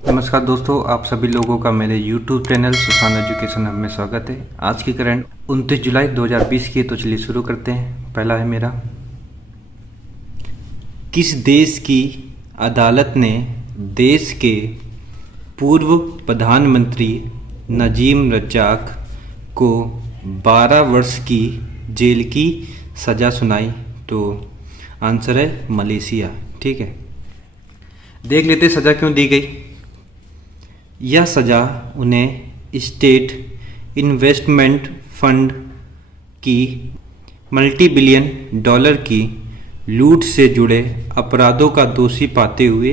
नमस्कार दोस्तों, आप सभी लोगों का मेरे YouTube channel Sushant education hub में स्वागत है। आज की करंट 29 जुलाई 2020 की, तो चलिए शुरू करते हैं। पहला है मेरा, किस देश की अदालत ने देश के पूर्व प्रधानमंत्री नजीम रज़ाक को 12 वर्ष की जेल की सज़ा सुनाई? तो आंसर है मलेशिया। ठीक है, देख लेते सज़ा क्यों दी गई। यह सज़ा उन्हें स्टेट इन्वेस्टमेंट फंड की मल्टी बिलियन डॉलर की लूट से जुड़े अपराधों का दोषी पाते हुए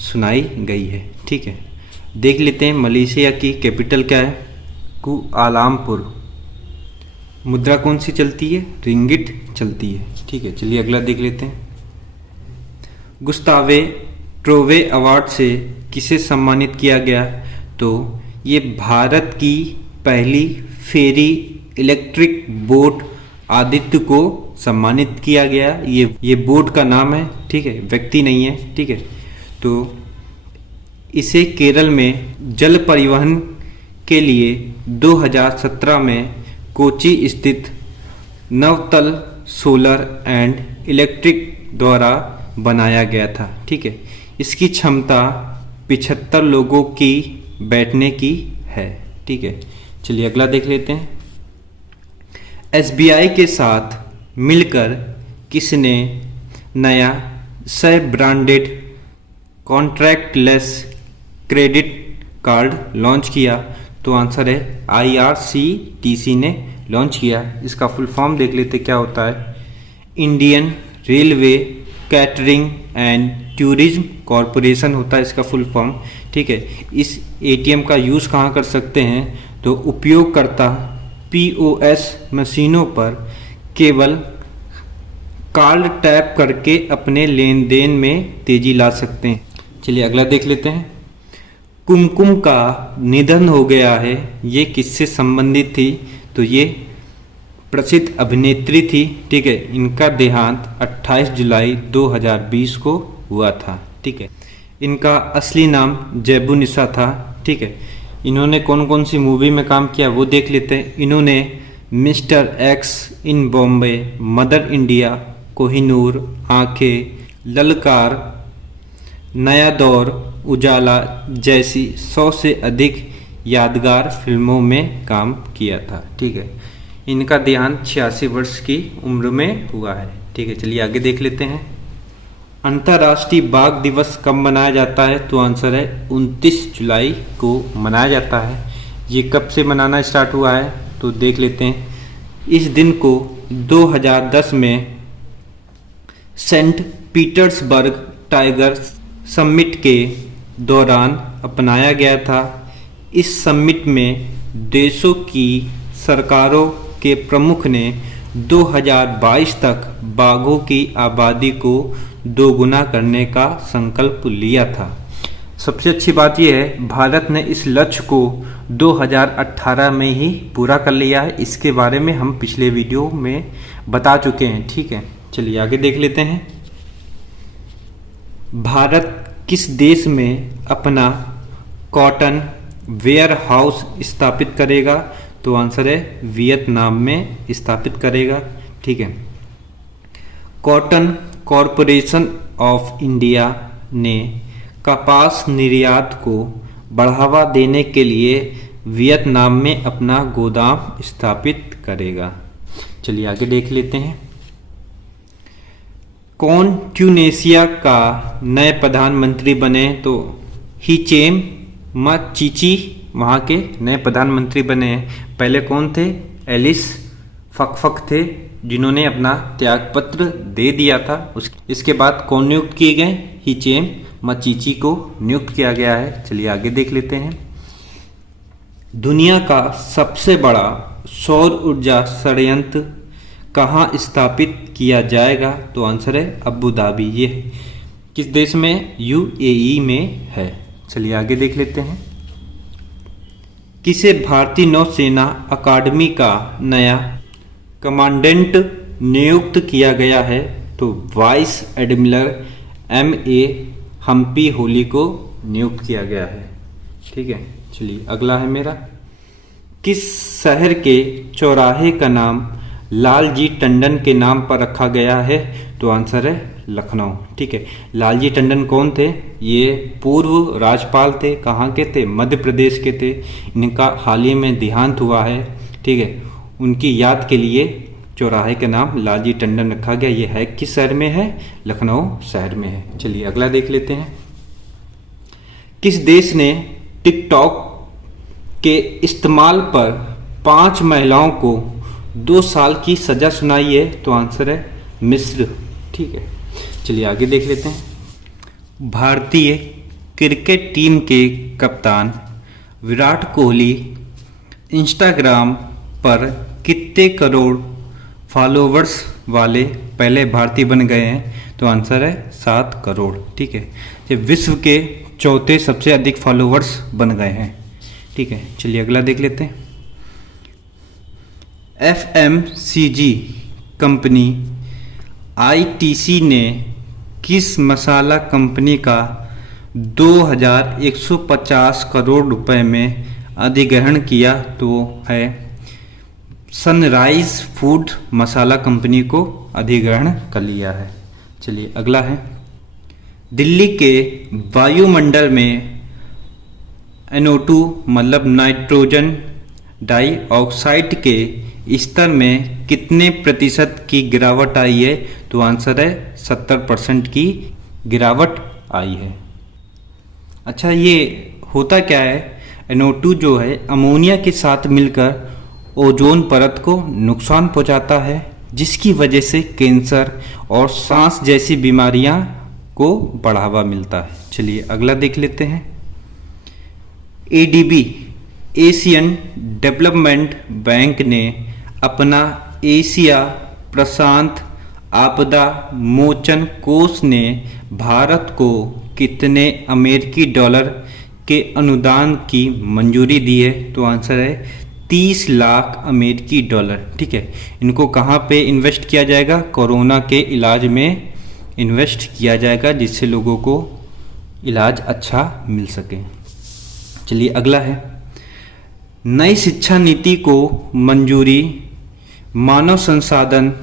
सुनाई गई है। ठीक है, देख लेते हैं मलेशिया की कैपिटल क्या है। कुआलालंपुर। मुद्रा कौन सी चलती है? रिंगिट चलती है। ठीक है, चलिए अगला देख लेते हैं। गुस्तावे ट्रोवे अवार्ड से किसे सम्मानित किया गया? तो ये भारत की पहली फेरी इलेक्ट्रिक बोट आदित्य को सम्मानित किया गया। ये बोट का नाम है, ठीक है, व्यक्ति नहीं है। ठीक है, तो इसे केरल में जल परिवहन के लिए 2017 में कोची स्थित नवतल सोलर एंड इलेक्ट्रिक द्वारा बनाया गया था। ठीक है, इसकी क्षमता 75 लोगों की बैठने की है। ठीक है, चलिए अगला देख लेते हैं। SBI के साथ मिलकर किसने नया सह ब्रांडेड कॉन्ट्रैक्टलेस क्रेडिट कार्ड लॉन्च किया? तो आंसर है IRCTC ने लॉन्च किया। इसका फुल फॉर्म देख लेते क्या होता है। Indian railway catering and tourism corporation होता है इसका फुल फॉर्म। ठीक है, इस ATM का यूज़ कहाँ कर सकते हैं? तो उपयोगकर्ता POS मशीनों पर केवल कार्ड टैप करके अपने लेन देन में तेजी ला सकते हैं। चलिए अगला देख लेते हैं। कुमकुम का निधन हो गया है, ये किससे संबंधित थी? तो ये प्रसिद्ध अभिनेत्री थी। ठीक है, इनका देहांत 28 जुलाई 2020 को हुआ था। ठीक है, इनका असली नाम जैबुनिसा था। ठीक है, इन्होंने कौन कौन सी मूवी में काम किया वो देख लेते हैं। इन्होंने मिस्टर एक्स इन बॉम्बे, मदर इंडिया, कोहिनूर, आंखें, ललकार, नया दौर, उजाला जैसी 100 से अधिक यादगार फिल्मों में काम किया था। ठीक है, इनका देहांत 86 वर्ष की उम्र में हुआ है। ठीक है, चलिए आगे देख लेते हैं। अंतर्राष्ट्रीय बाघ दिवस कब मनाया जाता है? तो आंसर है 29 जुलाई को मनाया जाता है। ये कब से मनाना स्टार्ट हुआ है? तो देख लेते हैं। इस दिन को 2010 में सेंट पीटर्सबर्ग टाइगर समिट के दौरान अपनाया गया था। इस समिट में देशों की सरकारों के प्रमुख ने 2022 तक बाघों की आबादी को दोगुना करने का संकल्प लिया था। सबसे अच्छी बात यह है, भारत ने इस लक्ष्य को 2018 में ही पूरा कर लिया है। इसके बारे में हम पिछले वीडियो में बता चुके हैं। ठीक है, चलिए आगे देख लेते हैं। भारत किस देश में अपना कॉटन वेयर हाउस स्थापित करेगा? तो आंसर है वियतनाम में स्थापित करेगा। ठीक है, कॉटन कॉरपोरेशन ऑफ इंडिया ने कपास निर्यात को बढ़ावा देने के लिए वियतनाम में अपना गोदाम स्थापित करेगा। चलिए आगे देख लेते हैं। कौन ट्यूनेशिया का नए प्रधानमंत्री बने? तो हिचेम माचीची वहाँ के नए प्रधानमंत्री बने हैं। पहले कौन थे? एलिस फकफक थे, जिन्होंने अपना त्यागपत्र दे दिया था। इसके बाद कौन नियुक्त किए गए? हिचेम माचीची को नियुक्त किया गया है। चलिए आगे देख लेते हैं। दुनिया का सबसे बड़ा सौर ऊर्जा संयंत्र कहाँ स्थापित किया जाएगा? तो आंसर है अबू धाबी। ये किस देश में? UAE में है। चलिए आगे देख लेते हैं। किसे भारतीय नौसेना अकादमी का नया कमांडेंट नियुक्त किया गया है? तो vice admiral MA Hampiholi को नियुक्त किया गया है। ठीक है, चलिए अगला है मेरा, किस शहर के चौराहे का नाम लालजी टंडन के नाम पर रखा गया है? तो आंसर है लखनऊ। ठीक है, लालजी टंडन कौन थे? ये पूर्व राज्यपाल थे। कहाँ के थे? मध्य प्रदेश के थे। इनका हाल ही में देहांत हुआ है। ठीक है, उनकी याद के लिए चौराहे का नाम लालजी टंडन रखा गया। ये है किस शहर में है? लखनऊ शहर में है। चलिए अगला देख लेते हैं, किस देश ने टिकटॉक के इस्तेमाल पर 5 महिलाओं को 2 साल की सजा सुनाई है? तो आंसर है मिस्र। ठीक है, चलिए आगे देख लेते हैं, भारतीय क्रिकेट टीम के कप्तान विराट कोहली इंस्टाग्राम पर कितने करोड़ फॉलोवर्स वाले पहले भारतीय बन गए हैं? तो आंसर है 7 करोड़। ठीक है, ये विश्व के चौथे सबसे अधिक फॉलोवर्स बन गए हैं। ठीक है, चलिए अगला देख लेते हैं, FMCG कंपनी ITC ने किस मसाला कंपनी का 2150 करोड़ रुपए में अधिग्रहण किया? तो है सनराइज फूड मसाला कंपनी को अधिग्रहण कर लिया है। चलिए अगला है, दिल्ली के वायुमंडल में NO2 मतलब नाइट्रोजन डाइऑक्साइड के स्तर में कितने प्रतिशत की गिरावट आई है? तो आंसर है 70% की गिरावट आई है। अच्छा, ये होता क्या है? NO2 जो है अमोनिया के साथ मिलकर ओजोन परत को नुकसान पहुंचाता है, जिसकी वजह से कैंसर और सांस जैसी बीमारियां को बढ़ावा मिलता है। चलिए अगला देख लेते हैं, ADB एशियन डेवलपमेंट बैंक ने अपना एशिया प्रशांत आपदा मोचन कोष ने भारत को कितने अमेरिकी डॉलर के अनुदान की मंजूरी दी है? तो आंसर है 30 लाख अमेरिकी डॉलर। ठीक है, इनको कहाँ पे इन्वेस्ट किया जाएगा? कोरोना के इलाज में इन्वेस्ट किया जाएगा, जिससे लोगों को इलाज अच्छा मिल सके। चलिए अगला है, नई शिक्षा नीति को मंजूरी मानव संसाधन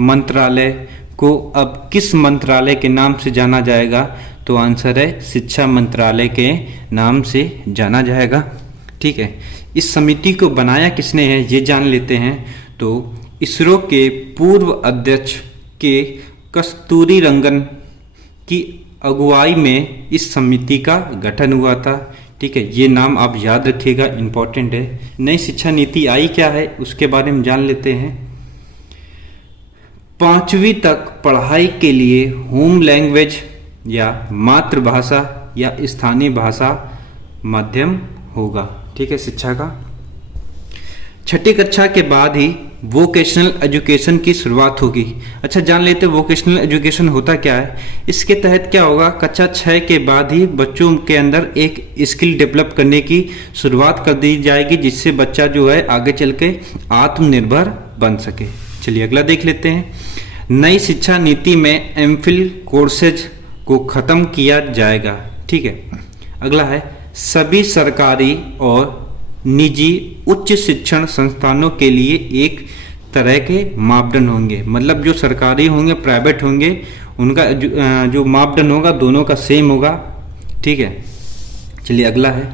मंत्रालय को अब किस मंत्रालय के नाम से जाना जाएगा? तो आंसर है शिक्षा मंत्रालय के नाम से जाना जाएगा। ठीक है, इस समिति को बनाया किसने है ये जान लेते हैं। तो इसरो के पूर्व अध्यक्ष के कस्तूरी रंगन की अगुवाई में इस समिति का गठन हुआ था। ठीक है, ये नाम आप याद रखिएगा, इम्पोर्टेंट है। नई शिक्षा नीति आई क्या है उसके बारे में जान लेते हैं। 5वीं तक पढ़ाई के लिए होम लैंग्वेज या मातृभाषा या स्थानीय भाषा माध्यम होगा। ठीक है, शिक्षा का 6ठी कक्षा के बाद ही वोकेशनल एजुकेशन की शुरुआत होगी। अच्छा, जान लेते हैं वोकेशनल एजुकेशन होता क्या है। इसके तहत क्या होगा, कक्षा 6 के बाद ही बच्चों के अंदर एक स्किल डेवलप करने की शुरुआत कर दी जाएगी, जिससे बच्चा जो है आगे चल के आत्मनिर्भर बन सके। चलिए अगला देख लेते हैं, नई शिक्षा नीति में एमफिल कोर्सेज को खत्म किया जाएगा। ठीक है, अगला है, सभी सरकारी और निजी उच्च शिक्षण संस्थानों के लिए एक तरह के मापदंड होंगे। मतलब जो सरकारी होंगे प्राइवेट होंगे, उनका जो मापदंड होगा दोनों का सेम होगा। ठीक है, चलिए अगला है,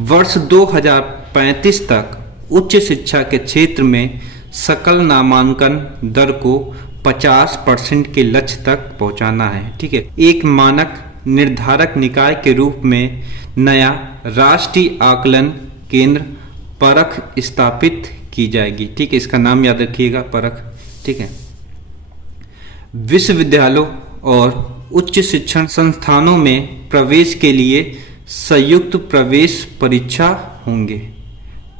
वर्ष 2035 तक उच्च शिक्षा के क्षेत्र में सकल नामांकन दर को 50% के लक्ष्य तक पहुंचाना है। ठीक है, एक मानक निर्धारक निकाय के रूप में नया राष्ट्रीय आकलन केंद्र परख स्थापित की जाएगी। ठीक है, इसका नाम याद रखिएगा, परख। ठीक है, विश्वविद्यालयों और उच्च शिक्षण संस्थानों में प्रवेश के लिए संयुक्त प्रवेश परीक्षा होंगे।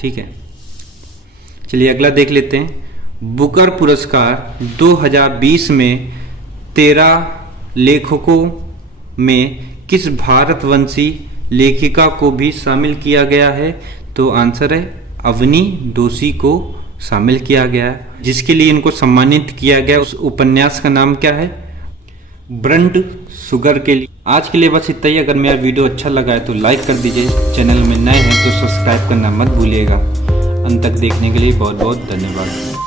ठीक है, चलिए अगला देख लेते हैं, बुकर पुरस्कार 2020 में 13 लेखकों में किस भारतवंशी लेखिका को भी शामिल किया गया है? तो आंसर है अवनी दोषी को शामिल किया गया, जिसके लिए इनको सम्मानित किया गया। उस उपन्यास का नाम क्या है? ब्रंड शुगर के लिए। आज के लिए बस इतना ही। अगर मेरा वीडियो अच्छा लगा है तो लाइक कर दीजिए, चैनल में नए हैं तो सब्सक्राइब करना मत भूलिएगा। अंत तक देखने के लिए बहुत बहुत धन्यवाद।